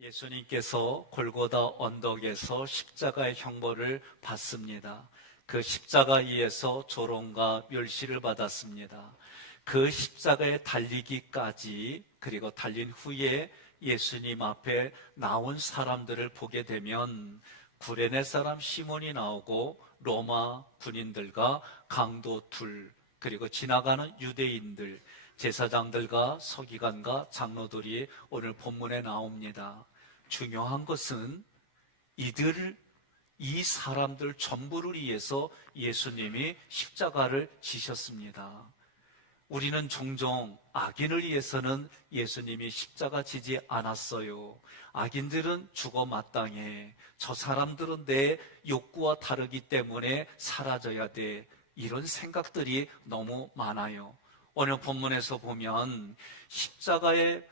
예수님께서 골고다 언덕에서 십자가의 형벌을 받습니다. 그 십자가 위에서 조롱과 멸시를 받았습니다. 그 십자가에 달리기까지, 그리고 달린 후에 예수님 앞에 나온 사람들을 보게 되면 구레네 사람 시몬이 나오고 로마 군인들과 강도 둘, 그리고 지나가는 유대인들, 제사장들과 서기관과 장로들이 오늘 본문에 나옵니다. 중요한 것은 이 사람들 전부를 위해서 예수님이 십자가를 지셨습니다. 우리는 종종 악인을 위해서는 예수님이 십자가 지지 않았어요. 악인들은 죽어 마땅해. 저 사람들은 내 욕구와 다르기 때문에 사라져야 돼. 이런 생각들이 너무 많아요. 오늘 본문에서 보면 십자가에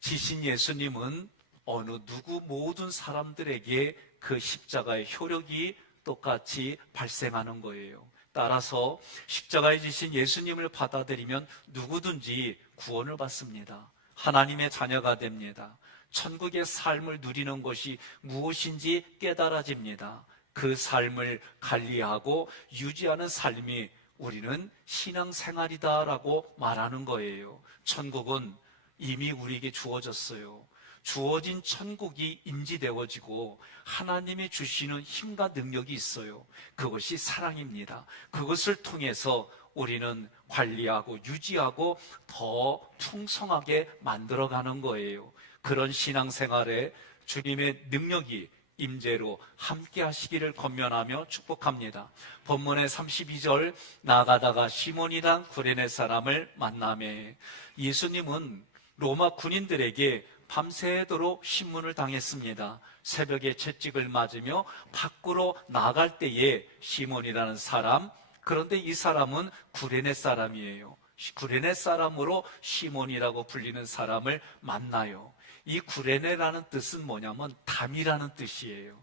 지신 예수님은 어느 누구 모든 사람들에게 그 십자가의 효력이 똑같이 발생하는 거예요. 따라서 십자가에 지신 예수님을 받아들이면 누구든지 구원을 받습니다. 하나님의 자녀가 됩니다. 천국의 삶을 누리는 것이 무엇인지 깨달아집니다. 그 삶을 관리하고 유지하는 삶이 우리는 신앙생활이다라고 말하는 거예요. 천국은 이미 우리에게 주어졌어요. 주어진 천국이 인지되어지고 하나님이 주시는 힘과 능력이 있어요. 그것이 사랑입니다. 그것을 통해서 우리는 관리하고 유지하고 더 풍성하게 만들어가는 거예요. 그런 신앙생활에 주님의 능력이 임재로 함께 하시기를 권면하며 축복합니다. 본문의 32절, 나가다가 시몬이란 구레네 사람을 만나매. 예수님은 로마 군인들에게 밤새도록 신문을 당했습니다. 새벽에 채찍을 맞으며 밖으로 나갈 때에 시몬이라는 사람, 그런데 이 사람은 구레네 사람이에요. 구레네 사람으로 시몬이라고 불리는 사람을 만나요. 이 구레네라는 뜻은 뭐냐면 담이라는 뜻이에요.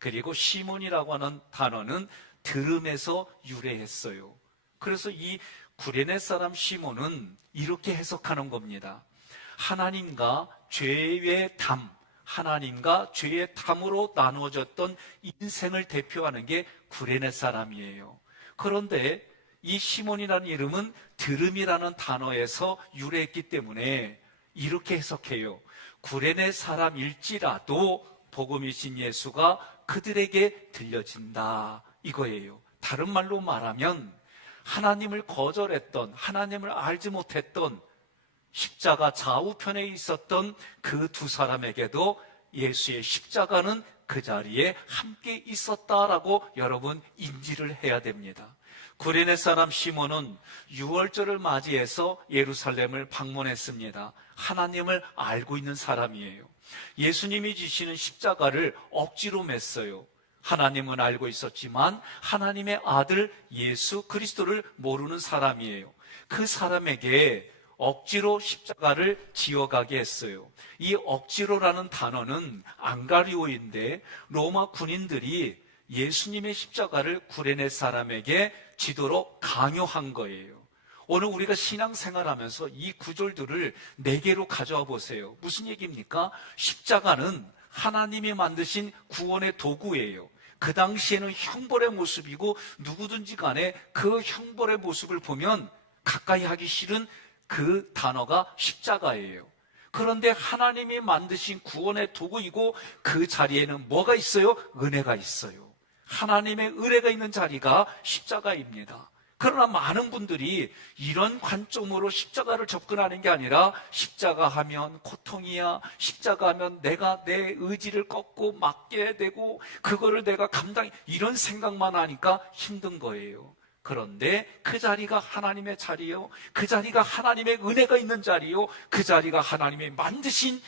그리고 시몬이라고 하는 단어는 들음에서 유래했어요. 그래서 이 구레네 사람 시몬은 이렇게 해석하는 겁니다. 하나님과 죄의 담, 하나님과 죄의 담으로 나누어졌던 인생을 대표하는 게 구레네 사람이에요. 그런데 이 시몬이라는 이름은 들음이라는 단어에서 유래했기 때문에 이렇게 해석해요. 구레네 사람일지라도 복음이신 예수가 그들에게 들려진다, 이거예요. 다른 말로 말하면 하나님을 거절했던, 하나님을 알지 못했던, 십자가 좌우편에 있었던 그 두 사람에게도 예수의 십자가는 그 자리에 함께 있었다라고 여러분 인지를 해야 됩니다. 구레네 사람 시몬은 유월절을 맞이해서 예루살렘을 방문했습니다. 하나님을 알고 있는 사람이에요. 예수님이 지시는 십자가를 억지로 맸어요. 하나님은 알고 있었지만 하나님의 아들 예수 그리스도를 모르는 사람이에요. 그 사람에게 억지로 십자가를 지어가게 했어요. 이 억지로라는 단어는 앙가리오인데 로마 군인들이 예수님의 십자가를 구레네 사람에게 지도록 강요한 거예요. 오늘 우리가 신앙생활하면서 이 구절들을 4개로 가져와 보세요. 무슨 얘기입니까? 십자가는 하나님이 만드신 구원의 도구예요. 그 당시에는 형벌의 모습이고 누구든지 간에 그 형벌의 모습을 보면 가까이 하기 싫은 그 단어가 십자가예요. 그런데 하나님이 만드신 구원의 도구이고 그 자리에는 뭐가 있어요? 은혜가 있어요. 하나님의 은혜가 있는 자리가 십자가입니다. 그러나 많은 분들이 이런 관점으로 십자가를 접근하는 게 아니라 십자가 하면 고통이야, 십자가 하면 내가 내 의지를 꺾고 맡게 되고 그거를 내가 이런 생각만 하니까 힘든 거예요. 그런데 그 자리가 하나님의 자리요, 그 자리가 하나님의 은혜가 있는 자리요, 그 자리가 하나님이 만드신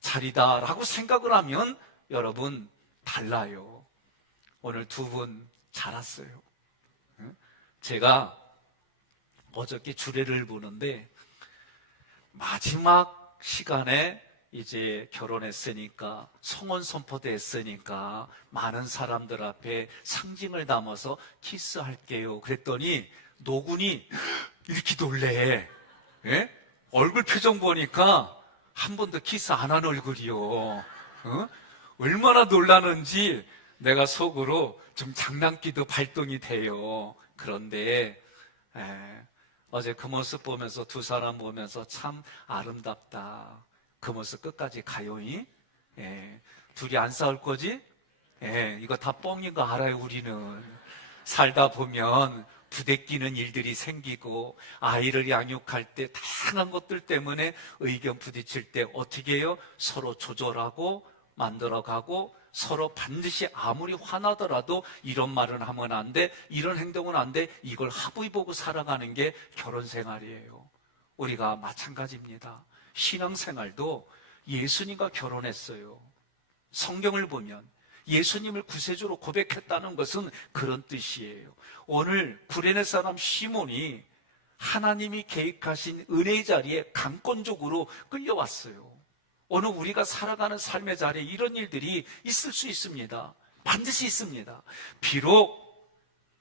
자리다라고 생각을 하면 여러분 달라요. 오늘 두 분 잘 왔어요. 제가 어저께 주례를 보는데 마지막 시간에 이제 결혼했으니까 성혼 선포도 했으니까 많은 사람들 앞에 상징을 담아서 키스할게요. 그랬더니 노군이 이렇게 놀래. 예? 얼굴 표정 보니까 한 번도 키스 안 한 얼굴이요. 어? 얼마나 놀라는지 내가 속으로 좀 장난기도 발동이 돼요. 그런데 어제 그 모습 보면서, 두 사람 보면서 참 아름답다. 그 모습 끝까지 가요이? 둘이 안 싸울 거지? 이거 다 뻥인 거 알아요, 우리는. 살다 보면 부대끼는 일들이 생기고, 아이를 양육할 때 다양한 것들 때문에 의견 부딪힐 때 어떻게 해요? 서로 조절하고 만들어가고, 서로 반드시 아무리 화나더라도 이런 말은 하면 안 돼, 이런 행동은 안 돼, 이걸 합의 보고 살아가는 게 결혼 생활이에요. 우리가 마찬가지입니다. 신앙생활도 예수님과 결혼했어요. 성경을 보면 예수님을 구세주로 고백했다는 것은 그런 뜻이에요. 오늘 구레네 사람 시몬이 하나님이 계획하신 은혜의 자리에 강권적으로 끌려왔어요. 오늘 우리가 살아가는 삶의 자리에 이런 일들이 있을 수 있습니다. 반드시 있습니다. 비록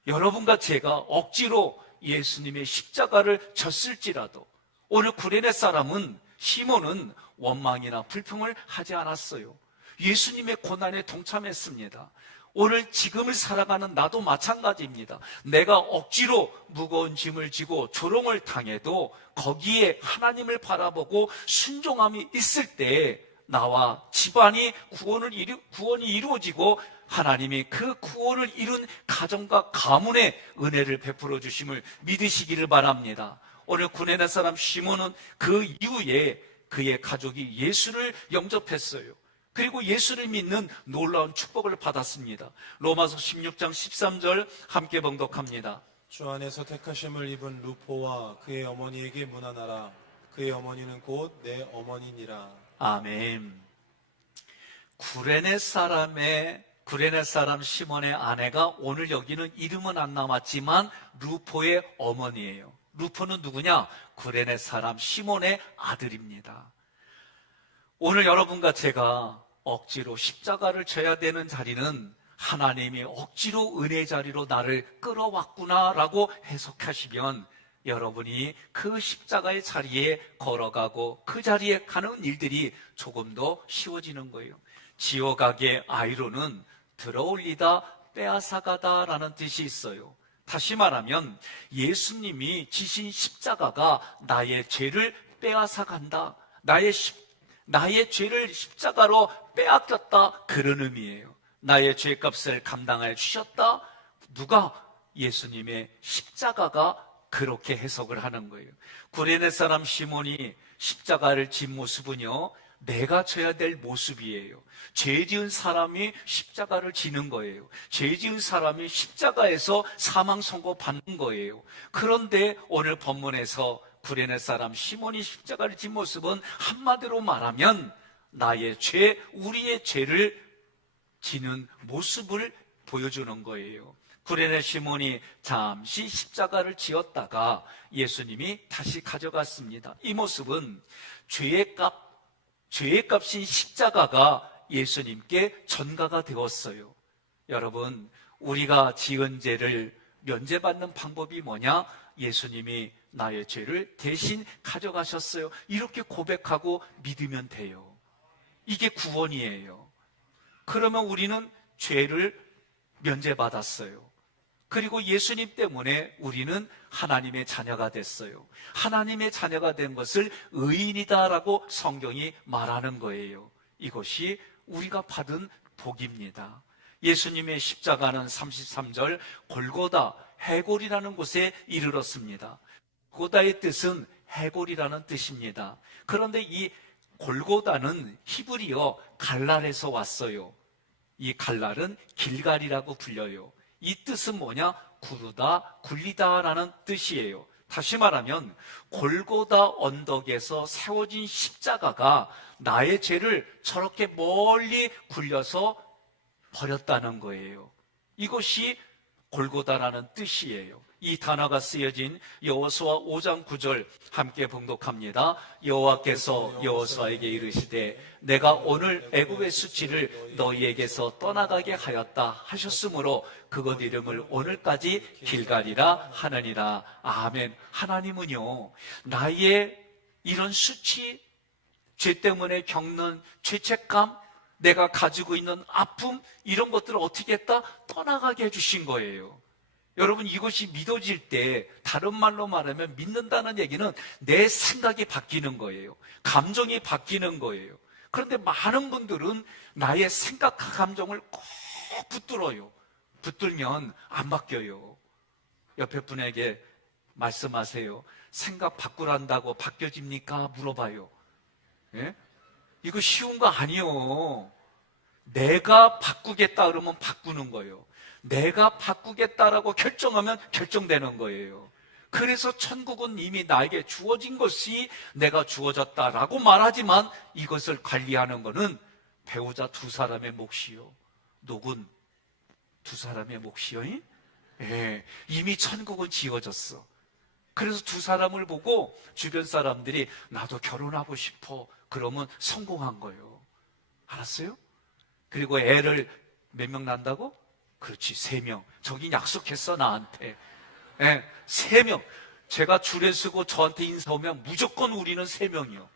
여러분과 제가 억지로 예수님의 십자가를 졌을지라도 오늘 구레네 사람은, 시몬은 원망이나 불평을 하지 않았어요. 예수님의 고난에 동참했습니다. 오늘 지금을 살아가는 나도 마찬가지입니다. 내가 억지로 무거운 짐을 지고 조롱을 당해도 거기에 하나님을 바라보고 순종함이 있을 때 나와 집안이 구원이 이루어지고 하나님이 그 구원을 이룬 가정과 가문의 은혜를 베풀어 주심을 믿으시기를 바랍니다. 오늘 구레네 사람 시몬은 그 이후에 그의 가족이 예수를 영접했어요. 그리고 예수를 믿는 놀라운 축복을 받았습니다. 로마서 16장 13절 함께 봉독합니다. 주 안에서 택하심을 입은 루포와 그의 어머니에게 문안하라. 그의 어머니는 곧 내 어머니니라. 아멘. 구레네 사람 시몬의 아내가 오늘 여기는 이름은 안 남았지만 루포의 어머니예요. 루포는 누구냐? 구레네 사람 시몬의 아들입니다. 오늘 여러분과 제가 억지로 십자가를 져야 되는 자리는 하나님이 억지로 은혜의 자리로 나를 끌어왔구나라고 해석하시면 여러분이 그 십자가의 자리에 걸어가고 그 자리에 가는 일들이 조금 더 쉬워지는 거예요. 지어가게 아이로는 들어올리다 빼앗아가다라는 뜻이 있어요. 다시 말하면 예수님이 지신 십자가가 나의 죄를 빼앗아간다, 나의 죄를 십자가로 빼앗겼다, 그런 의미예요. 나의 죄값을 감당하여 주셨다. 누가? 예수님의 십자가가 그렇게 해석을 하는 거예요. 구레네 사람 시몬이 십자가를 진 모습은요, 내가 져야 될 모습이에요. 죄 지은 사람이 십자가를 지는 거예요. 죄 지은 사람이 십자가에서 사망 선고 받는 거예요. 그런데 오늘 본문에서 구레네 사람 시몬이 십자가를 진 모습은 한마디로 말하면 나의 죄, 우리의 죄를 지는 모습을 보여주는 거예요. 구레네 시몬이 잠시 십자가를 지었다가 예수님이 다시 가져갔습니다. 이 모습은 죄의 값인 십자가가 예수님께 전가가 되었어요. 여러분, 우리가 지은 죄를 면제받는 방법이 뭐냐? 예수님이 나의 죄를 대신 가져가셨어요. 이렇게 고백하고 믿으면 돼요. 이게 구원이에요. 그러면 우리는 죄를 면제받았어요. 그리고 예수님 때문에 우리는 하나님의 자녀가 됐어요. 하나님의 자녀가 된 것을 의인이다라고 성경이 말하는 거예요. 이것이 우리가 받은 복입니다. 예수님의 십자가는 33절 골고다, 해골이라는 곳에 이르렀습니다. 골고다의 뜻은 해골이라는 뜻입니다. 그런데 이 골고다는 히브리어 갈랄에서 왔어요. 이 갈랄은 길갈이라고 불려요. 이 뜻은 뭐냐? 구르다, 굴리다라는 뜻이에요. 다시 말하면 골고다 언덕에서 세워진 십자가가 나의 죄를 저렇게 멀리 굴려서 버렸다는 거예요. 이것이 골고다라는 뜻이에요. 이 단어가 쓰여진 여호수아 5장 9절 함께 봉독합니다. 여호와께서 여호수아에게 이르시되 내가 오늘 애굽의 수치를 너희에게서 떠나가게 하였다 하셨으므로 그것 이름을 오늘까지 길갈이라 하느니라. 아멘. 하나님은요, 나의 이런 수치, 죄 때문에 겪는 죄책감, 내가 가지고 있는 아픔, 이런 것들을 어떻게 했다? 떠나가게 해주신 거예요. 여러분, 이것이 믿어질 때, 다른 말로 말하면 믿는다는 얘기는 내 생각이 바뀌는 거예요. 감정이 바뀌는 거예요. 그런데 많은 분들은 나의 생각과 감정을 꼭 붙들어요. 붙들면 안 바뀌어요. 옆에 분에게 말씀하세요. 생각 바꾸란다고 바뀌어집니까? 물어봐요. 예? 이거 쉬운 거 아니요. 내가 바꾸겠다 그러면 바꾸는 거예요. 내가 바꾸겠다라고 결정하면 결정되는 거예요. 그래서 천국은 이미 나에게 주어진 것이 내가 주어졌다라고 말하지만 이것을 관리하는 것은 배우자 두 사람의 몫이요. 녹은 두 사람의 몫이요. 예, 이미 천국은 지어졌어. 그래서 두 사람을 보고 주변 사람들이 나도 결혼하고 싶어. 그러면 성공한 거예요. 알았어요? 그리고 애를 몇 명 낳는다고? 그렇지, 3명. 저기 약속했어, 나한테. 예, 3명. 제가 줄에 서고 저한테 인사 오면 무조건 우리는 3명이요.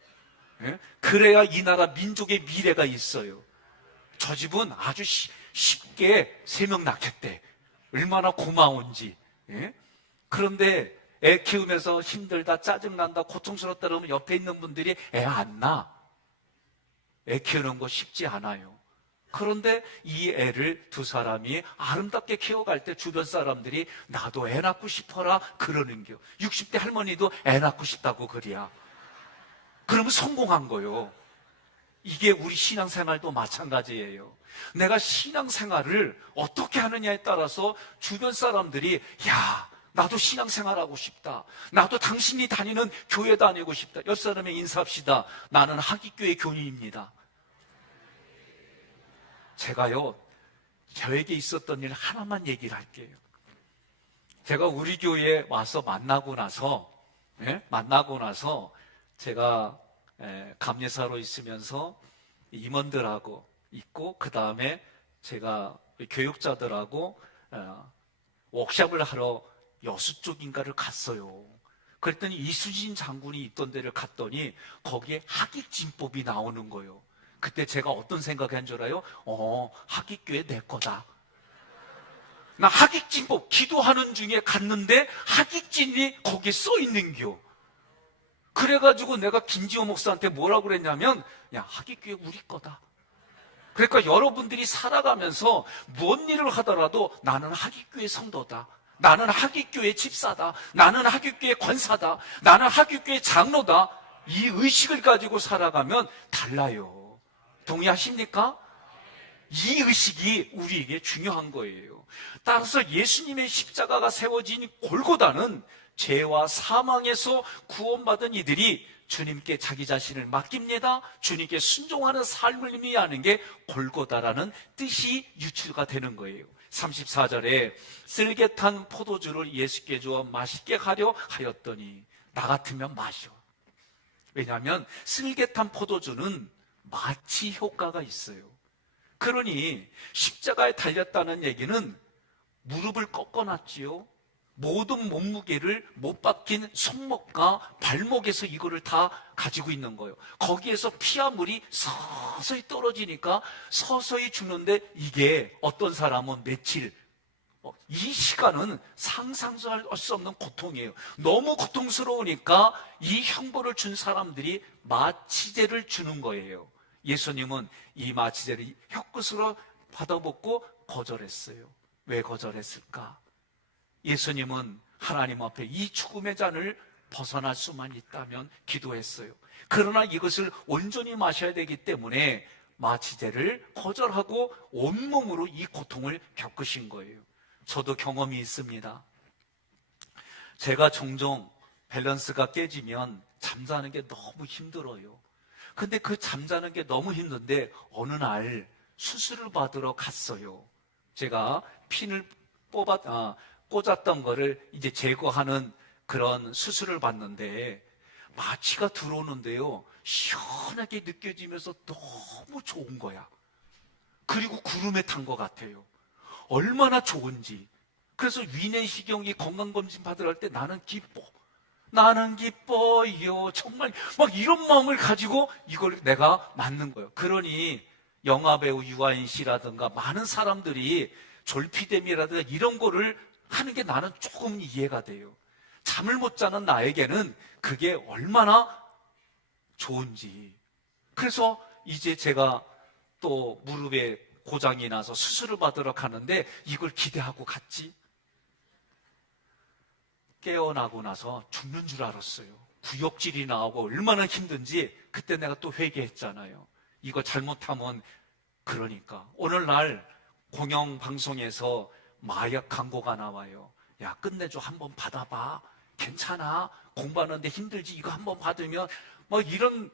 예? 그래야 이 나라 민족의 미래가 있어요. 저 집은 아주 쉽게 3명 낳겠대. 얼마나 고마운지. 예? 그런데 애 키우면서 힘들다, 짜증난다, 고통스럽다 그러면 옆에 있는 분들이 애 안 낳아. 애 키우는 거 쉽지 않아요. 그런데 이 애를 두 사람이 아름답게 키워갈 때 주변 사람들이 나도 애 낳고 싶어라 그러는 겨. 60대 할머니도 애 낳고 싶다고 그래야. 그러면 성공한 거요. 이게 우리 신앙생활도 마찬가지예요. 내가 신앙생활을 어떻게 하느냐에 따라서 주변 사람들이 야, 나도 신앙생활하고 싶다. 나도 당신이 다니는 교회 다니고 싶다. 옆 사람에 인사합시다. 나는 하기교회 교인입니다. 제가요, 저에게 있었던 일 하나만 얘기를 할게요. 제가 우리 교회에 와서 만나고 나서 제가 감리사로 있으면서 임원들하고 있고, 그 다음에 제가 교육자들하고 워크숍을 하러 여수 쪽인가를 갔어요. 그랬더니 이수진 장군이 있던 데를 갔더니 거기에 학익진법이 나오는 거예요. 그때 제가 어떤 생각한 줄 알아요? 학익교회 내 거다. 나 학익진법 기도하는 중에 갔는데 학익진이 거기에 써 있는겨. 그래가지고 내가 김지호 목사한테 뭐라고 그랬냐면, 야, 학익교회 우리 거다. 그러니까 여러분들이 살아가면서 뭔 일을 하더라도 나는 학익교회 성도다. 나는 학익교회 집사다. 나는 학익교회 권사다. 나는 학익교회 장로다. 이 의식을 가지고 살아가면 달라요. 동의하십니까? 이 의식이 우리에게 중요한 거예요. 따라서 예수님의 십자가가 세워진 골고다는 죄와 사망에서 구원받은 이들이 주님께 자기 자신을 맡깁니다. 주님께 순종하는 삶을 의미하는 게 골고다라는 뜻이 유추가 되는 거예요. 34절에 쓸개탄 포도주를 예수께 주어 맛있게 하려 하였더니 나 같으면 마셔. 왜냐하면 쓸개탄 포도주는 마취 효과가 있어요. 그러니 십자가에 달렸다는 얘기는 무릎을 꺾어놨지요. 모든 몸무게를 못 박힌 손목과 발목에서 이거를 다 가지고 있는 거예요. 거기에서 피와 물이 서서히 떨어지니까 서서히 죽는데 이게 어떤 사람은 며칠, 이 시간은 상상도 할 수 없는 고통이에요. 너무 고통스러우니까 이 형벌을 준 사람들이 마취제를 주는 거예요. 예수님은 이 마취제를 혀끝으로 받아먹고 거절했어요. 왜 거절했을까? 예수님은 하나님 앞에 이 죽음의 잔을 벗어날 수만 있다면 기도했어요. 그러나 이것을 온전히 마셔야 되기 때문에 마취제를 거절하고 온몸으로 이 고통을 겪으신 거예요. 저도 경험이 있습니다. 제가 종종 밸런스가 깨지면 잠자는 게 너무 힘들어요. 근데 그 잠자는 게 너무 힘든데 어느 날 수술을 받으러 갔어요. 제가 핀을 꽂았던 거를 이제 제거하는 그런 수술을 받는데 마취가 들어오는데요, 시원하게 느껴지면서 너무 좋은 거야. 그리고 구름에 탄 것 같아요. 얼마나 좋은지. 그래서 위내시경이 건강검진 받으러 갈 때 나는 기뻐. 나는 기뻐요. 정말 막 이런 마음을 가지고 이걸 내가 맞는 거예요. 그러니 영화배우 유아인 씨라든가 많은 사람들이 졸피뎀이라든가 이런 거를 하는 게 나는 조금 이해가 돼요. 잠을 못 자는 나에게는 그게 얼마나 좋은지. 그래서 이제 제가 또 무릎에 고장이 나서 수술을 받으러 가는데 이걸 기대하고 갔지. 깨어나고 나서 죽는 줄 알았어요. 구역질이 나오고 얼마나 힘든지 그때 내가 또 회개했잖아요. 이거 잘못하면 그러니까. 오늘날 공영방송에서 마약 광고가 나와요. 야, 끝내줘. 한번 받아봐. 괜찮아. 공부하는데 힘들지. 이거 한번 받으면 막 이런.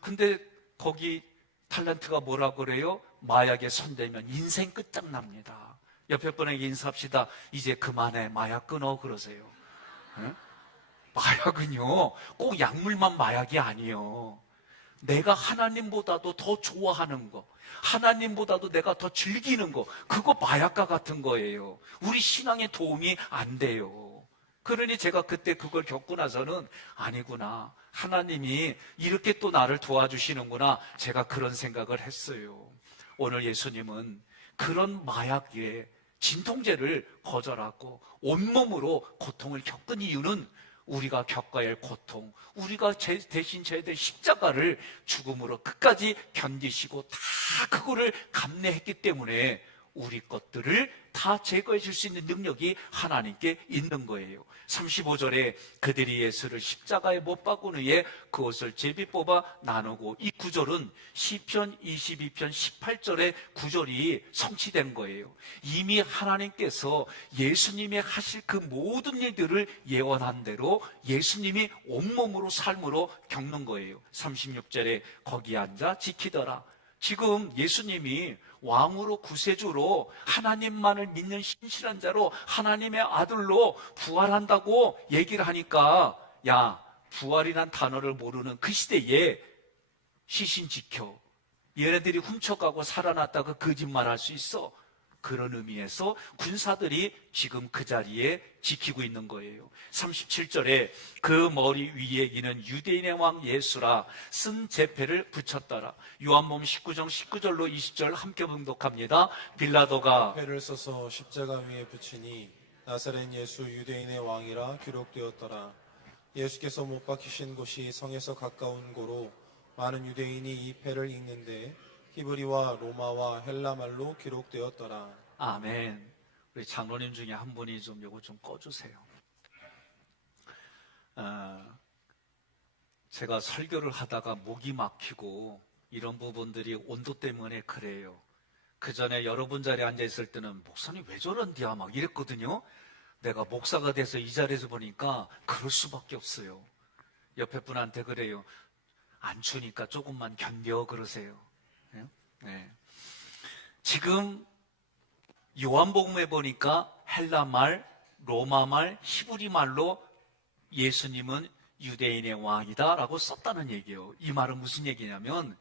근데 거기 탤런트가 뭐라 그래요? 마약에 손대면 인생 끝장납니다. 옆에 분에게 인사합시다. 이제 그만해. 마약 끊어. 그러세요. 응? 마약은요, 꼭 약물만 마약이 아니에요. 내가 하나님보다도 더 좋아하는 거, 하나님보다도 내가 더 즐기는 거, 그거 마약과 같은 거예요. 우리 신앙에 도움이 안 돼요. 그러니 제가 그때 그걸 겪고 나서는 아니구나. 하나님이 이렇게 또 나를 도와주시는구나. 제가 그런 생각을 했어요. 오늘 예수님은 그런 마약의 진통제를 거절하고 온몸으로 고통을 겪은 이유는 우리가 겪어야 할 고통, 우리가 대신 져야 될 십자가를 죽음으로 끝까지 견디시고 다 그거를 감내했기 때문에 우리 것들을 다 제거해 줄 수 있는 능력이 하나님께 있는 거예요. 35절에 그들이 예수를 십자가에 못 박은 후에 그것을 제비 뽑아 나누고, 이 구절은 시편 22편 18절의 구절이 성취된 거예요. 이미 하나님께서 예수님이 하실 그 모든 일들을 예언한 대로 예수님이 온몸으로 삶으로 겪는 거예요. 36절에 거기 앉아 지키더라. 지금 예수님이 왕으로 구세주로 하나님만을 믿는 신실한 자로 하나님의 아들로 부활한다고 얘기를 하니까, 야, 부활이란 단어를 모르는 그 시대에 시신 지켜, 얘네들이 훔쳐가고 살아났다고 거짓말할 수 있어? 그런 의미에서 군사들이 지금 그 자리에 지키고 있는 거예요. 37절에 그 머리 위에 이는 유대인의 왕 예수라 쓴 제패를 붙였더라. 요한복음 19장 19절로 20절 함께 봉독합니다. 빌라도가 패를 써서 십자가 위에 붙이니 나사렛 예수 유대인의 왕이라 기록되었더라. 예수께서 못 박히신 곳이 성에서 가까운 고로 많은 유대인이 이 패를 읽는데 히브리와 로마와 헬라말로 기록되었더라. 아멘. 우리 장로님 중에 한 분이 좀 요거 좀 꺼주세요. 제가 설교를 하다가 목이 막히고 이런 부분들이 온도 때문에 그래요. 그 전에 여러분 자리에 앉아 있을 때는 목사님 왜 저런디야 막 이랬거든요. 내가 목사가 돼서 이 자리에서 보니까 그럴 수밖에 없어요. 옆에 분한테 그래요. 안 추니까 조금만 견뎌 그러세요. 네. 지금 요한복음에 보니까 헬라말, 로마말, 히브리말로 예수님은 유대인의 왕이다 라고 썼다는 얘기예요. 이 말은 무슨 얘기냐면,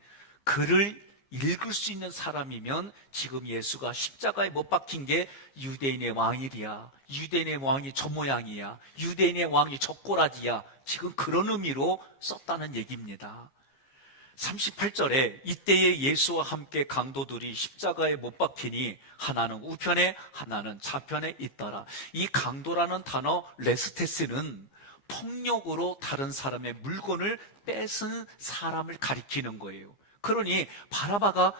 글을 읽을 수 있는 사람이면 지금 예수가 십자가에 못 박힌 게 유대인의 왕이야, 유대인의 왕이 저 모양이야, 유대인의 왕이 저 꼬라지야, 지금 그런 의미로 썼다는 얘기입니다. 38절에 이때에 예수와 함께 강도들이 십자가에 못 박히니 하나는 우편에 하나는 좌편에 있더라. 이 강도라는 단어 레스테스는 폭력으로 다른 사람의 물건을 뺏은 사람을 가리키는 거예요. 그러니 바라바가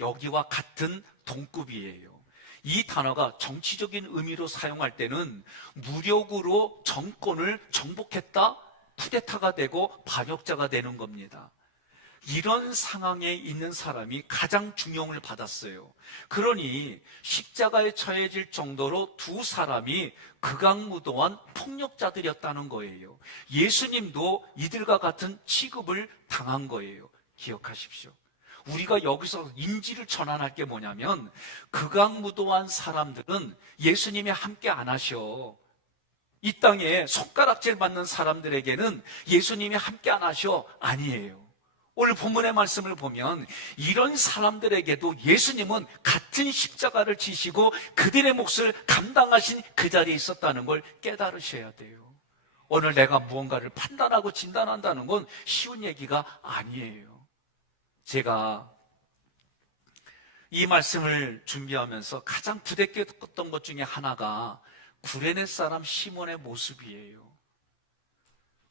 여기와 같은 동급이에요. 이 단어가 정치적인 의미로 사용할 때는 무력으로 정권을 정복했다, 쿠데타가 되고 반역자가 되는 겁니다. 이런 상황에 있는 사람이 가장 중용을 받았어요. 그러니 십자가에 처해질 정도로 두 사람이 극악무도한 폭력자들이었다는 거예요. 예수님도 이들과 같은 취급을 당한 거예요. 기억하십시오. 우리가 여기서 인지를 전환할 게 뭐냐면, 극악무도한 사람들은 예수님이 함께 안 하셔. 이 땅에 손가락질 받는 사람들에게는 예수님이 함께 안 하셔. 아니에요. 오늘 본문의 말씀을 보면 이런 사람들에게도 예수님은 같은 십자가를 지시고 그들의 몫을 감당하신 그 자리에 있었다는 걸 깨달으셔야 돼요. 오늘 내가 무언가를 판단하고 진단한다는 건 쉬운 얘기가 아니에요. 제가 이 말씀을 준비하면서 가장 부대꼈던 것 중에 하나가 구레네 사람 시몬의 모습이에요.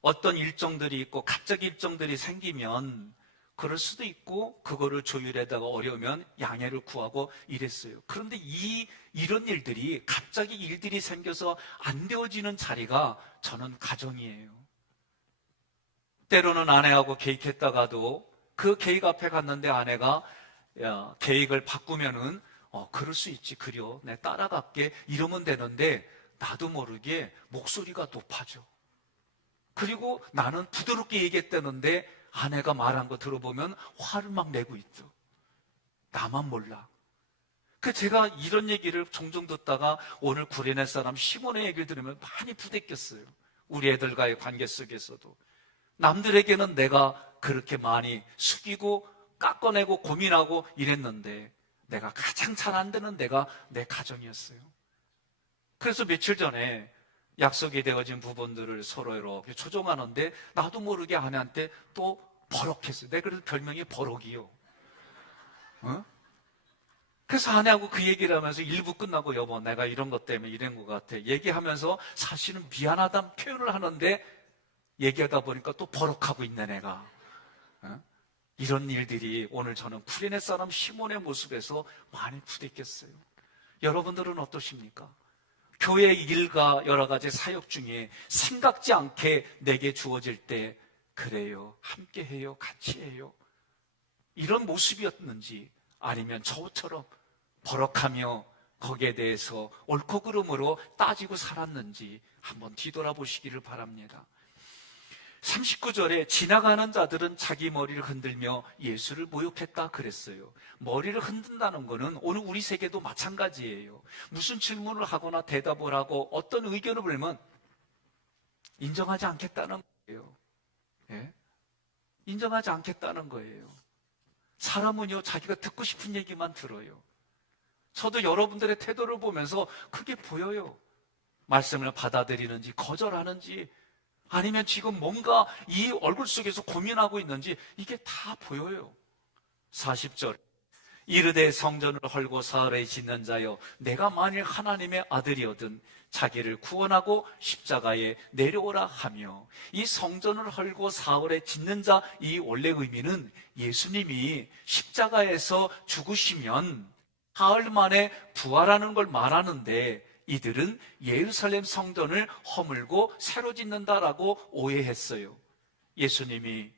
어떤 일정들이 있고 갑자기 일정들이 생기면 그럴 수도 있고 그거를 조율하다가 어려우면 양해를 구하고 이랬어요. 그런데 이런 일들이 갑자기 일들이 생겨서 안 되어지는 자리가 저는 가정이에요. 때로는 아내하고 계획했다가도 그 계획 앞에 갔는데 아내가 야, 계획을 바꾸면은 그럴 수 있지, 그려, 내 따라갈게 이러면 되는데 나도 모르게 목소리가 높아져. 그리고 나는 부드럽게 얘기했다는데 아내가 말한 거 들어보면 화를 막 내고 있죠. 나만 몰라. 제가 이런 얘기를 종종 듣다가 오늘 구레네 사람 시몬의 얘기를 들으면 많이 부대꼈어요. 우리 애들과의 관계 속에서도. 남들에게는 내가 그렇게 많이 숙이고 깎아내고 고민하고 이랬는데 내가 가장 잘 안 되는 데가 내 가정이었어요. 그래서 며칠 전에 약속이 되어진 부분들을 서로 이렇게 조정하는데 나도 모르게 아내한테 또 버럭했어요. 내가 그래서 별명이 버럭이요. 그래서 아내하고 그 얘기를 하면서 일부 끝나고 여보 내가 이런 것 때문에 이런 것 같아 얘기하면서 사실은 미안하다는 표현을 하는데 얘기하다 보니까 또 버럭하고 있네 내가. 이런 일들이 오늘 저는 구레네 사람 시몬의 모습에서 많이 부대꼈어요. 여러분들은 어떠십니까? 교회 일과 여러 가지 사역 중에 생각지 않게 내게 주어질 때 그래요, 함께 해요, 같이 해요 이런 모습이었는지 아니면 저처럼 버럭하며 거기에 대해서 옳고 그름으로 따지고 살았는지 한번 뒤돌아보시기를 바랍니다. 39절에 지나가는 자들은 자기 머리를 흔들며 예수를 모욕했다 그랬어요. 머리를 흔든다는 것은 오늘 우리 세계도 마찬가지예요. 무슨 질문을 하거나 대답을 하고 어떤 의견을 보내면 인정하지 않겠다는 거예요. 예? 인정하지 않겠다는 거예요. 사람은요 자기가 듣고 싶은 얘기만 들어요. 저도 여러분들의 태도를 보면서 그게 보여요. 말씀을 받아들이는지 거절하는지 아니면 지금 뭔가 이 얼굴 속에서 고민하고 있는지 이게 다 보여요. 40절 이르되 성전을 헐고 사흘에 짓는 자여 내가 만일 하나님의 아들이거든 자기를 구원하고 십자가에 내려오라 하며 이 성전을 헐고 사흘에 짓는 자 이 원래 의미는 예수님이 십자가에서 죽으시면 사흘 만에 부활하는 걸 말하는데 이들은 예루살렘 성전을 허물고 새로 짓는다라고 오해했어요. 예수님이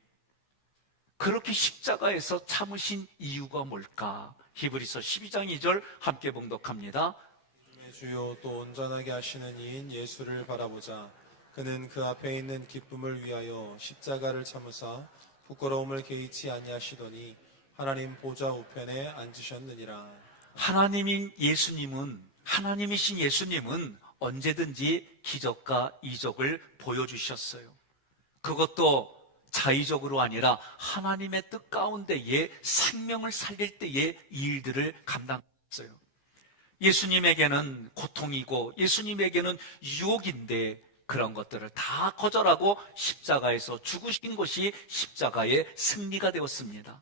그렇게 십자가에서 참으신 이유가 뭘까? 히브리서 12장 2절 함께 봉독합니다. 주요 또 온전하게 하시는 이인 예수를 바라보자. 그는 그 앞에 있는 기쁨을 위하여 십자가를 참으사 부끄러움을 개의치 아니하시더니 하나님 보좌 우편에 앉으셨느니라. 하나님이신 예수님은 언제든지 기적과 이적을 보여주셨어요. 그것도 자의적으로 아니라 하나님의 뜻 가운데에 생명을 살릴 때의 일들을 감당했어요. 예수님에게는 고통이고 예수님에게는 유혹인데 그런 것들을 다 거절하고 십자가에서 죽으신 것이 십자가의 승리가 되었습니다.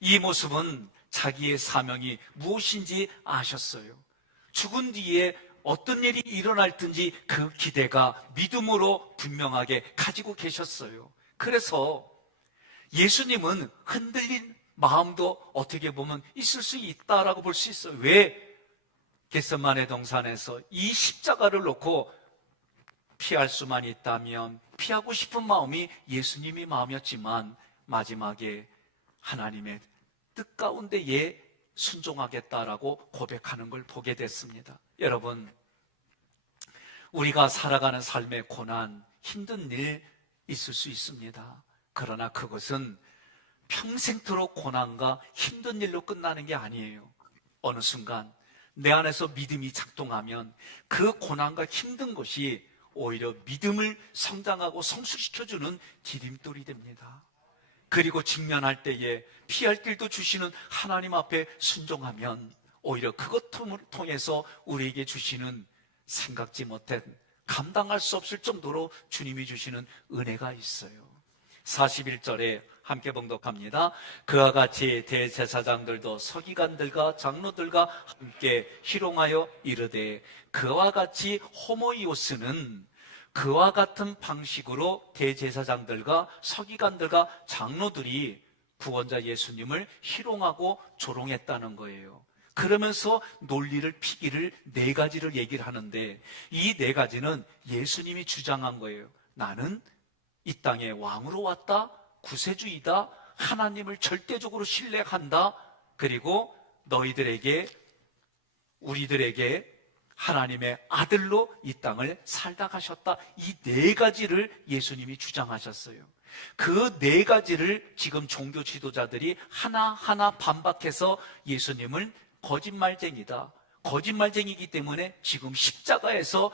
이 모습은 자기의 사명이 무엇인지 아셨어요. 죽은 뒤에 어떤 일이 일어날 든지 그 기대가 믿음으로 분명하게 가지고 계셨어요. 그래서 예수님은 흔들린 마음도 어떻게 보면 있을 수 있다라고 볼 수 있어요. 왜? 겟세마네 동산에서 이 십자가를 놓고 피할 수만 있다면 피하고 싶은 마음이 예수님의 마음이었지만 마지막에 하나님의 뜻 가운데에 순종하겠다라고 고백하는 걸 보게 됐습니다. 여러분, 우리가 살아가는 삶의 고난, 힘든 일 있을 수 있습니다. 그러나 그것은 평생토록 고난과 힘든 일로 끝나는 게 아니에요. 어느 순간 내 안에서 믿음이 작동하면 그 고난과 힘든 것이 오히려 믿음을 성장하고 성숙시켜주는 디딤돌이 됩니다. 그리고 직면할 때에 피할 길도 주시는 하나님 앞에 순종하면 오히려 그것 통해서 우리에게 주시는 생각지 못한 감당할 수 없을 정도로 주님이 주시는 은혜가 있어요. 41절에 함께 봉독합니다. 그와 같이 대제사장들도 서기관들과 장로들과 함께 희롱하여 이르되 그와 같이 호모이오스는 그와 같은 방식으로 대제사장들과 서기관들과 장로들이 구원자 예수님을 희롱하고 조롱했다는 거예요. 그러면서 논리를 피기를 네 가지를 얘기를 하는데 이 네 가지는 예수님이 주장한 거예요. 나는 이 땅에 왕으로 왔다, 구세주이다, 하나님을 절대적으로 신뢰한다, 그리고 우리들에게 하나님의 아들로 이 땅을 살다 가셨다. 이 네 가지를 예수님이 주장하셨어요. 그 네 가지를 지금 종교 지도자들이 하나하나 반박해서 예수님을 거짓말쟁이다, 거짓말쟁이기 때문에 지금 십자가에서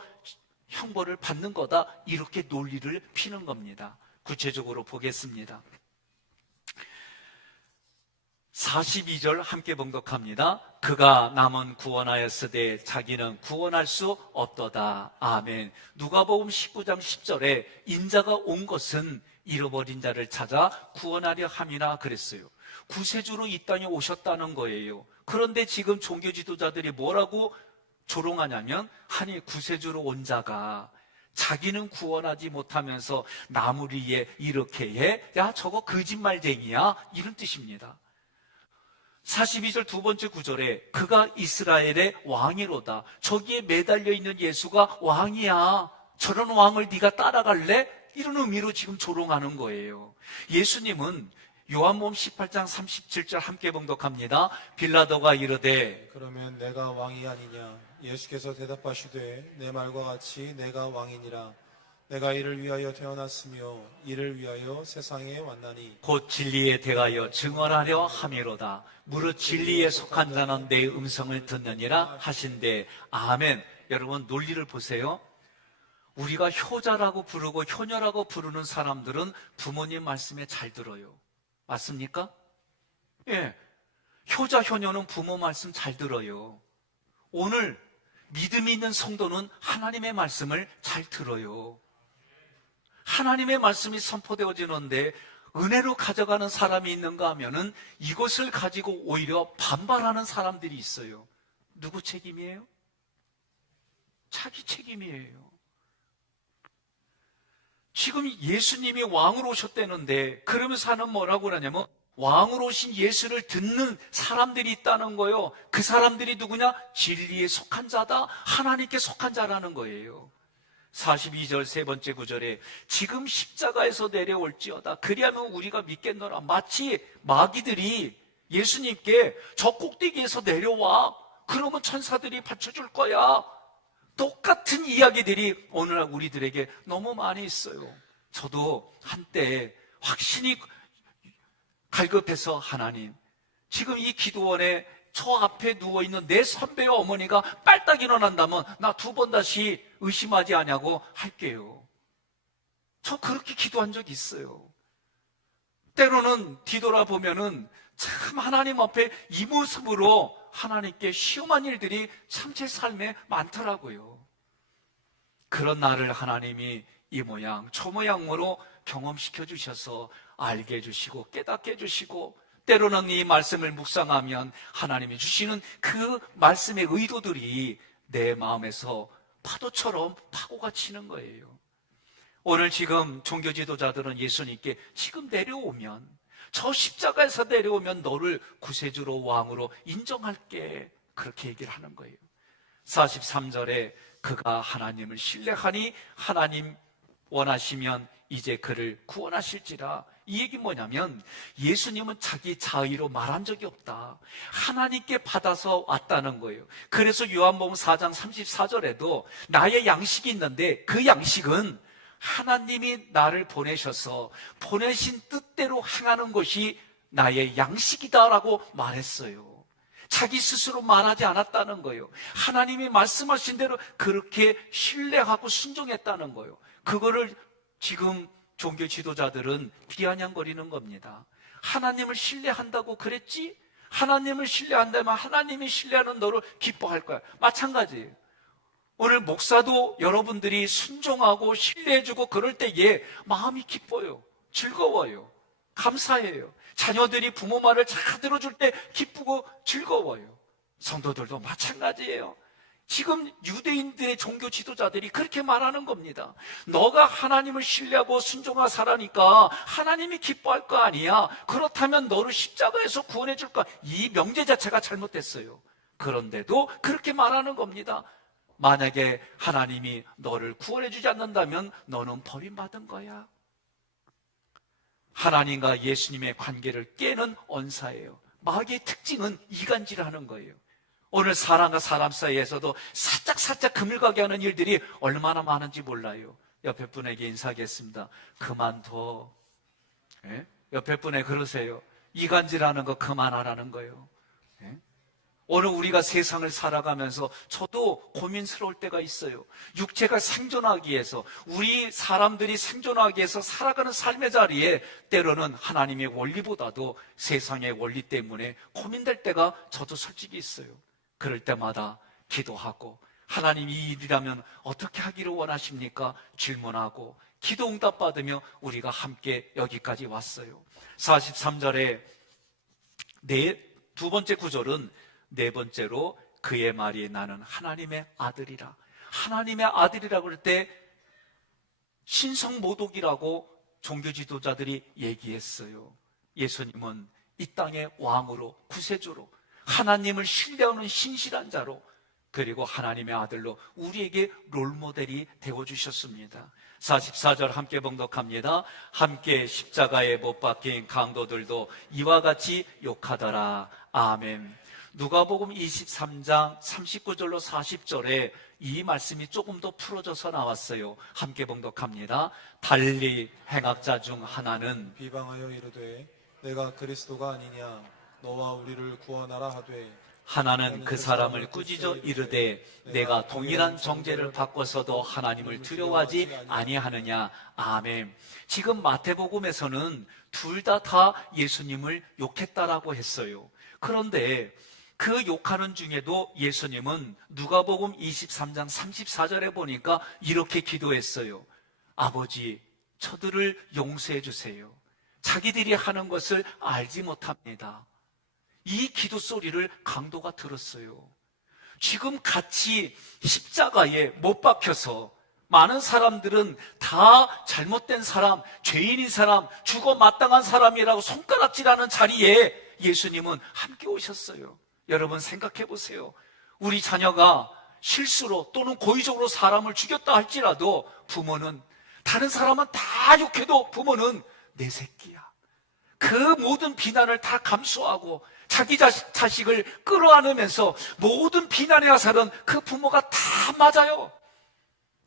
형벌을 받는 거다, 이렇게 논리를 피는 겁니다. 구체적으로 보겠습니다. 42절 함께 봉독합니다. 그가 남은 구원하였으되 자기는 구원할 수 없도다. 아멘. 누가복음 19장 10절에 인자가 온 것은 잃어버린 자를 찾아 구원하려 함이라 그랬어요. 구세주로 이 땅에 오셨다는 거예요. 그런데 지금 종교 지도자들이 뭐라고 조롱하냐면, 아니 구세주로 온 자가 자기는 구원하지 못하면서 남을 위해 이렇게 해? 야, 저거 거짓말쟁이야, 이런 뜻입니다. 42절 두 번째 구절에 그가 이스라엘의 왕이로다. 저기에 매달려 있는 예수가 왕이야. 저런 왕을 네가 따라갈래? 이런 의미로 지금 조롱하는 거예요. 예수님은 요한복음 18장 37절 함께 봉독합니다. 빌라도가 이르되 그러면 내가 왕이 아니냐? 예수께서 대답하시되 내 말과 같이 내가 왕이니라. 내가 이를 위하여 태어났으며 이를 위하여 세상에 왔나니 곧 진리에 대하여 증언하려 함이로다. 무릇 진리에 속한 자는 내 음성을 듣느니라 하신대. 아멘. 여러분 논리를 보세요. 우리가 효자라고 부르고 효녀라고 부르는 사람들은 부모님 말씀에 잘 들어요. 맞습니까? 예. 효자, 효녀는 부모 말씀 잘 들어요. 오늘 믿음이 있는 성도는 하나님의 말씀을 잘 들어요. 하나님의 말씀이 선포되어지는데 은혜로 가져가는 사람이 있는가 하면은 이것을 가지고 오히려 반발하는 사람들이 있어요. 누구 책임이에요? 자기 책임이에요. 지금 예수님이 왕으로 오셨다는데 그러면서 하는 뭐라고 그러냐면 왕으로 오신 예수를 듣는 사람들이 있다는 거예요. 그 사람들이 누구냐? 진리에 속한 자다, 하나님께 속한 자라는 거예요. 42절 세 번째 구절에 지금 십자가에서 내려올지어다 그리하면 우리가 믿겠노라. 마치 마귀들이 예수님께 저 꼭대기에서 내려와, 그러면 천사들이 받쳐줄 거야. 똑같은 이야기들이 오늘날 우리들에게 너무 많이 있어요. 저도 한때 확신이 갈급해서 하나님, 지금 이 기도원에 저 앞에 누워있는 내 선배의 어머니가 빨딱 일어난다면 나 두 번 다시 의심하지 않냐고 할게요. 저 그렇게 기도한 적 있어요. 때로는 뒤돌아보면은 참 하나님 앞에 이 모습으로 하나님께 시험한 일들이 참 제 삶에 많더라고요. 그런 나를 하나님이 이 모양 저 모양으로 경험시켜 주셔서 알게 해주시고 깨닫게 해주시고, 때로는 이 말씀을 묵상하면 하나님이 주시는 그 말씀의 의도들이 내 마음에서 파도처럼 파고가 치는 거예요. 오늘 지금 종교 지도자들은 예수님께 지금 내려오면, 저 십자가에서 내려오면 너를 구세주로 왕으로 인정할게, 그렇게 얘기를 하는 거예요. 43절에 그가 하나님을 신뢰하니 하나님 원하시면 이제 그를 구원하실지라. 이 얘기 뭐냐면 예수님은 자기 자의로 말한 적이 없다. 하나님께 받아서 왔다는 거예요. 그래서 요한복음 4장 34절에도 나의 양식이 있는데 그 양식은 하나님이 나를 보내셔서 보내신 뜻대로 행하는 것이 나의 양식이다라고 말했어요. 자기 스스로 말하지 않았다는 거예요. 하나님이 말씀하신 대로 그렇게 신뢰하고 순종했다는 거예요. 그거를 지금 종교 지도자들은 비아냥거리는 겁니다. 하나님을 신뢰한다고 그랬지? 하나님을 신뢰한다면 하나님이 신뢰하는 너를 기뻐할 거야. 마찬가지예요. 오늘 목사도 여러분들이 순종하고 신뢰해주고 그럴 때에 마음이 기뻐요. 즐거워요. 감사해요. 자녀들이 부모 말을 잘 들어줄 때 기쁘고 즐거워요. 성도들도 마찬가지예요. 지금 유대인들의 종교 지도자들이 그렇게 말하는 겁니다. 너가 하나님을 신뢰하고 순종하고 살아니까 하나님이 기뻐할 거 아니야. 그렇다면 너를 십자가에서 구원해 줄 거야. 이 명제 자체가 잘못됐어요. 그런데도 그렇게 말하는 겁니다. 만약에 하나님이 너를 구원해 주지 않는다면 너는 버림받은 거야. 하나님과 예수님의 관계를 깨는 언사예요. 마귀의 특징은 이간질하는 거예요. 오늘 사람과 사람 사이에서도 살짝 그물가게 하는 일들이 얼마나 많은지 몰라요. 옆에 분에게 인사하겠습니다. 그만둬. 예? 옆에 분에 그러세요. 이간질하는 거 그만하라는 거예요. 예? 오늘 우리가 세상을 살아가면서 저도 고민스러울 때가 있어요. 육체가 생존하기 위해서, 우리 사람들이 생존하기 위해서 살아가는 삶의 자리에 때로는 하나님의 원리보다도 세상의 원리 때문에 고민될 때가 저도 솔직히 있어요. 그럴 때마다 기도하고, 하나님 이 일이라면 어떻게 하기를 원하십니까? 질문하고 기도 응답 받으며 우리가 함께 여기까지 왔어요. 43절에 두 번째 구절은 네 번째로 그의 말이 나는 하나님의 아들이라. 하나님의 아들이라고 할 때 신성모독이라고 종교 지도자들이 얘기했어요. 예수님은 이 땅의 왕으로, 구세주로, 하나님을 신뢰하는 신실한 자로, 그리고 하나님의 아들로 우리에게 롤모델이 되어주셨습니다. 44절 함께 봉독합니다. 함께 십자가에 못 박힌 강도들도 이와 같이 욕하더라. 아멘. 누가복음 23장 39절로 40절에 이 말씀이 조금 더 풀어져서 나왔어요. 함께 봉독합니다. 달리 행악자 중 하나는 비방하여 이르되 내가 그리스도가 아니냐 너와 우리를 구원하라 하되, 하나는 그 사람을 꾸짖어 이르되 내가 동일한 정죄를 받고서도 하나님을 두려워하지 아니하느냐. 아멘. 지금 마태복음에서는 둘 다 예수님을 욕했다라고 했어요. 그런데 그 욕하는 중에도 예수님은 누가복음 23장 34절에 보니까 이렇게 기도했어요. 아버지, 저들을 용서해 주세요. 자기들이 하는 것을 알지 못합니다. 이 기도 소리를 강도가 들었어요. 지금 같이 십자가에 못 박혀서 많은 사람들은 다 잘못된 사람, 죄인인 사람, 죽어 마땅한 사람이라고 손가락질하는 자리에 예수님은 함께 오셨어요. 여러분 생각해 보세요. 우리 자녀가 실수로 또는 고의적으로 사람을 죽였다 할지라도 부모는, 다른 사람은 다 욕해도 부모는 내 새끼야. 그 모든 비난을 다 감수하고 자기 자식을 끌어안으면서 모든 비난의 화살은 그 부모가 다 맞아요.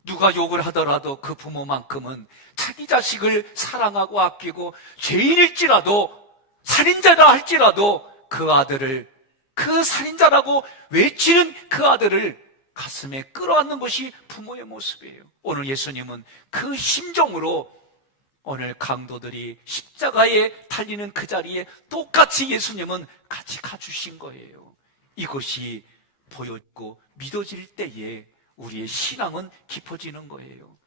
누가 욕을 하더라도 그 부모만큼은 자기 자식을 사랑하고 아끼고, 죄인일지라도 살인자라 할지라도 그 아들을, 그 살인자라고 외치는 그 아들을 가슴에 끌어안는 것이 부모의 모습이에요. 오늘 예수님은 그 심정으로 오늘 강도들이 십자가에 달리는 그 자리에 똑같이 예수님은 같이 가주신 거예요. 이것이 보여지고 믿어질 때에 우리의 신앙은 깊어지는 거예요.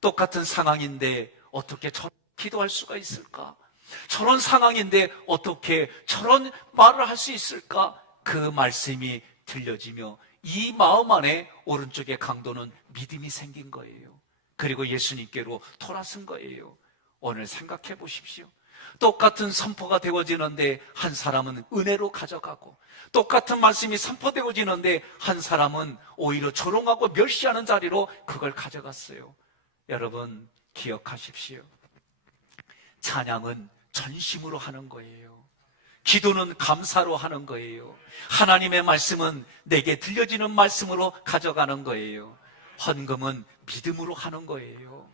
똑같은 상황인데 어떻게 저렇게 기도할 수가 있을까? 저런 상황인데 어떻게 저런 말을 할 수 있을까? 그 말씀이 들려지며 이 마음 안에 오른쪽의 강도는 믿음이 생긴 거예요. 그리고 예수님께로 돌아선 거예요. 오늘 생각해 보십시오. 똑같은 선포가 되어지는데 한 사람은 은혜로 가져가고, 똑같은 말씀이 선포되어지는데 한 사람은 오히려 조롱하고 멸시하는 자리로 그걸 가져갔어요. 여러분 기억하십시오. 찬양은 전심으로 하는 거예요. 기도는 감사로 하는 거예요. 하나님의 말씀은 내게 들려지는 말씀으로 가져가는 거예요. 헌금은 믿음으로 하는 거예요.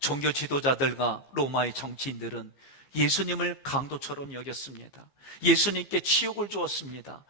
종교 지도자들과 로마의 정치인들은 예수님을 강도처럼 여겼습니다. 예수님께 치욕을 주었습니다.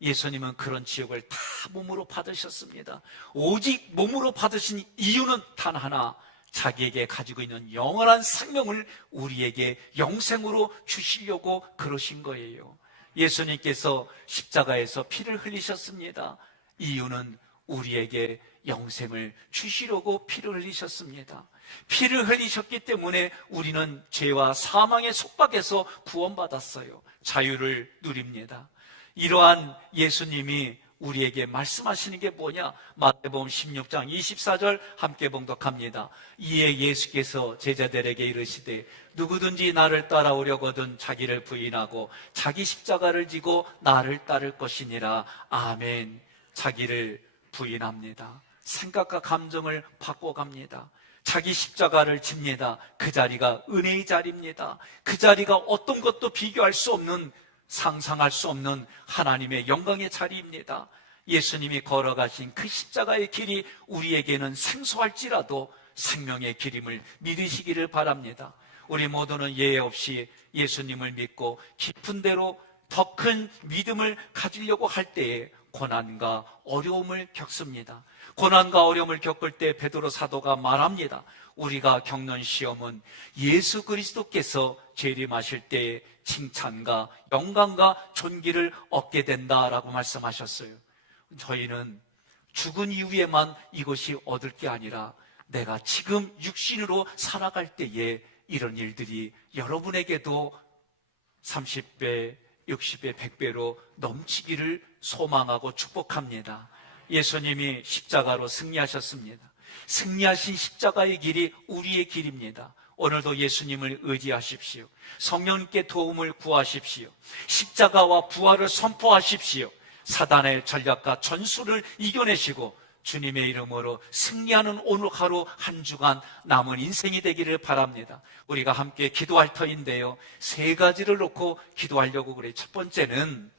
예수님은 그런 치욕을 다 몸으로 받으셨습니다. 오직 몸으로 받으신 이유는 단 하나, 자기에게 가지고 있는 영원한 생명을 우리에게 영생으로 주시려고 그러신 거예요. 예수님께서 십자가에서 피를 흘리셨습니다. 이유는 우리에게 영생을 주시려고 피를 흘리셨습니다. 피를 흘리셨기 때문에 우리는 죄와 사망의 속박에서 구원받았어요. 자유를 누립니다. 이러한 예수님이 우리에게 말씀하시는 게 뭐냐? 마태복음 16장 24절 함께 봉독합니다. 이에 예수께서 제자들에게 이르시되 누구든지 나를 따라오려거든 자기를 부인하고 자기 십자가를 지고 나를 따를 것이니라. 아멘. 자기를 부인합니다. 생각과 감정을 바꿔갑니다. 자기 십자가를 집니다. 그 자리가 은혜의 자리입니다. 그 자리가 어떤 것도 비교할 수 없는, 상상할 수 없는 하나님의 영광의 자리입니다. 예수님이 걸어가신 그 십자가의 길이 우리에게는 생소할지라도 생명의 길임을 믿으시기를 바랍니다. 우리 모두는 예외 없이 예수님을 믿고 깊은 대로 더 큰 믿음을 가지려고 할 때에 고난과 어려움을 겪습니다. 고난과 어려움을 겪을 때 베드로 사도가 말합니다. 우리가 겪는 시험은 예수 그리스도께서 재림하실 때에 칭찬과 영광과 존귀를 얻게 된다라고 말씀하셨어요. 저희는 죽은 이후에만 이것이 얻을 게 아니라 내가 지금 육신으로 살아갈 때에 이런 일들이 여러분에게도 30배, 60배, 100배로 넘치기를 소망하고 축복합니다. 예수님이 십자가로 승리하셨습니다. 승리하신 십자가의 길이 우리의 길입니다. 오늘도 예수님을 의지하십시오. 성령님께 도움을 구하십시오. 십자가와 부활을 선포하십시오. 사단의 전략과 전술을 이겨내시고 주님의 이름으로 승리하는 오늘 하루 한 주간 남은 인생이 되기를 바랍니다. 우리가 함께 기도할 터인데요, 세 가지를 놓고 기도하려고 그래요. 첫 번째는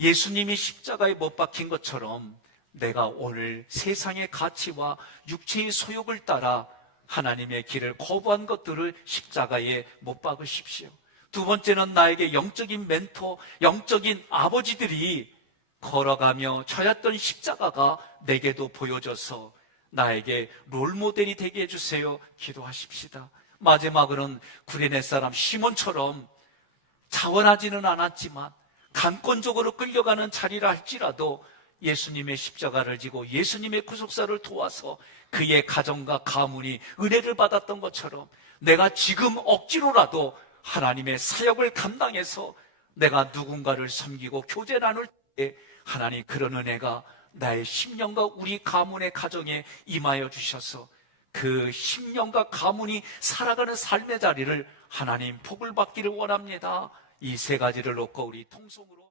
예수님이 십자가에 못 박힌 것처럼 내가 오늘 세상의 가치와 육체의 소욕을 따라 하나님의 길을 거부한 것들을 십자가에 못 박으십시오. 두 번째는 나에게 영적인 멘토, 영적인 아버지들이 걸어가며 져였던 십자가가 내게도 보여져서 나에게 롤모델이 되게 해주세요. 기도하십시다. 마지막으로는 구레네 사람 시몬처럼 자원하지는 않았지만 강권적으로 끌려가는 자리라 할지라도 예수님의 십자가를 지고 예수님의 구속사를 도와서 그의 가정과 가문이 은혜를 받았던 것처럼 내가 지금 억지로라도 하나님의 사역을 감당해서 내가 누군가를 섬기고 교제 나눌 때 하나님 그런 은혜가 나의 10년과 우리 가문의 가정에 임하여 주셔서 그 10년과 가문이 살아가는 삶의 자리를 하나님 복을 받기를 원합니다. 이 세 가지를 놓고 우리 통성으로